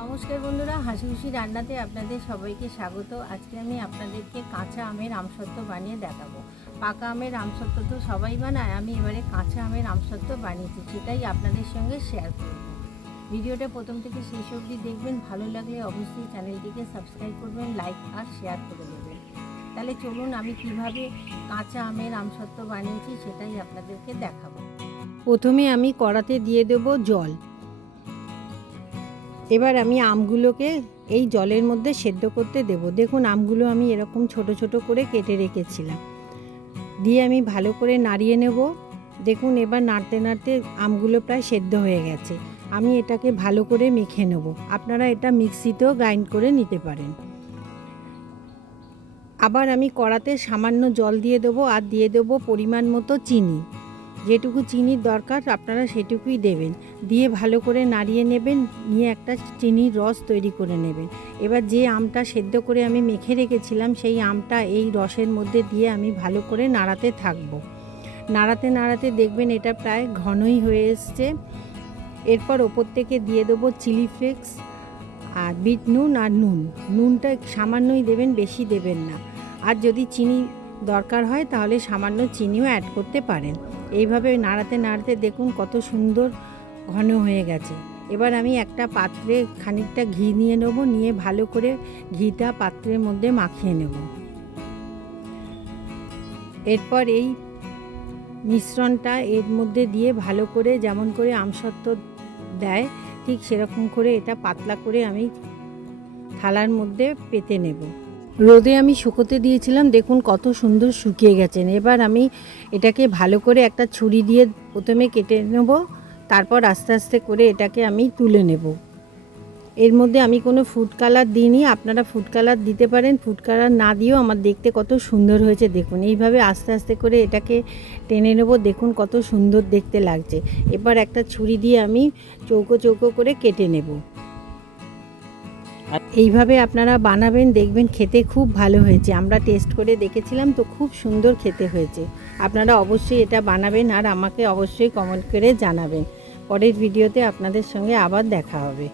নমস্কার বন্ধুরা, হাসি খুশি রান্নাতে আপনাদের সবাইকে স্বাগত। আজকে আমি আপনাদেরকে কাঁচা আমের আমসত্ত্ব বানিয়ে দেখাবো। পাকা আমের আমসত্ত্ব তো সবাই বানায়, আমি এবারে কাঁচা আমের আমসত্ত্ব বানিয়েছি, সেটাই আপনাদের সঙ্গে শেয়ার করব। ভিডিওটা প্রথম থেকে শেষ অবধি দেখবেন, ভালো লাগলে অবশ্যই চ্যানেলটিকে সাবস্ক্রাইব করবেন লাইক আর শেয়ার করে দেবেন। তাহলে চলুন আমি কীভাবে কাঁচা আমের আমসত্ত্ব বানিয়েছি সেটাই আপনাদেরকে দেখাবো। প্রথমে আমি কড়াতে দিয়ে দেবো জল। এবার আমি আমগুলোকে এই জলের মধ্যে সেদ্ধ করতে দেব। দেখুন, আমগুলো আমি এরকম ছোট ছোট করে কেটে রেখেছিলাম। দিয়ে আমি ভালো করে নাড়িয়ে নেব। দেখুন, এবার নাড়তে নাড়তে আমগুলো প্রায় সেদ্ধ হয়ে গেছে। আমি এটাকে ভালো করে মেখে নেব। আপনারা এটা মিক্সিতেও গ্রাইন্ড করে নিতে পারেন। আবার আমি কড়াতে সামান্য জল দিয়ে দেবো আর দিয়ে দেবো পরিমাণ মতো চিনি। যেটুকু চিনির দরকার আপনারা সেটুকুই দেবেন। দিয়ে ভালো করে নাড়িয়ে নেবেন, নিয়ে একটা চিনির রস তৈরি করে নেবেন। এবার যে আমটা সেদ্ধ করে আমি মেখে রেখেছিলাম, সেই আমটা এই রসের মধ্যে দিয়ে আমি ভালো করে নাড়াতে থাকব। নাড়াতে নাড়াতে দেখবেন এটা প্রায় ঘনই হয়ে এসছে। এরপর ওপর থেকে দিয়ে দেবো চিলি ফ্লেক্স আর বিট নুন আর নুন। নুনটা সামান্যই দেবেন, বেশি দেবেন না। আর যদি চিনি দরকার হয় তাহলে সামান্য চিনিও অ্যাড করতে পারেন। এইভাবে নাড়াতে নাড়াতে দেখুন কত সুন্দর ঘন হয়ে গেছে। এবার আমি একটা পাত্রে খানিকটা ঘি নিয়ে নেব, নিয়ে ভালো করে ঘিটা পাত্রের মধ্যে মাখিয়ে নেব। এরপর এই মিশ্রণটা এর মধ্যে দিয়ে ভালো করে যেমন করে আমসত্ত্ব দেয়, ঠিক সেরকম করে এটা পাতলা করে আমি থালার মধ্যে পেতে নেব। রোদে আমি শুকোতে দিয়েছিলাম। দেখুন কত সুন্দর শুকিয়ে গেছেন। এবার আমি এটাকে ভালো করে একটা ছুরি দিয়ে প্রথমে কেটে নেব, তারপর আস্তে আস্তে করে এটাকে আমি তুলে নেব। এর মধ্যে আমি কোনো ফুড কালার দিইনি। আপনারা ফুড কালার দিতে পারেন ফুড কালার না দিয়েও আমার দেখতে কত সুন্দর হয়েছে। দেখুন, এইভাবে আস্তে আস্তে করে এটাকে টেনে নেব। দেখুন কত সুন্দর দেখতে লাগছে। এবার একটা ছুরি দিয়ে আমি চৌকো চৌকো করে কেটে নেব। এইভাবে আপনারা বানাবেন, দেখবেন খেতে খুব ভালো হয়েছে। আমরা টেস্ট করে দেখেছিলাম তো খুব সুন্দর খেতে হয়েছে। আপনারা অবশ্যই এটা বানাবেন আর আমাকে অবশ্যই কমেন্ট করে জানাবেন। পরের ভিডিওতে আপনাদের সঙ্গে আবার দেখা হবে।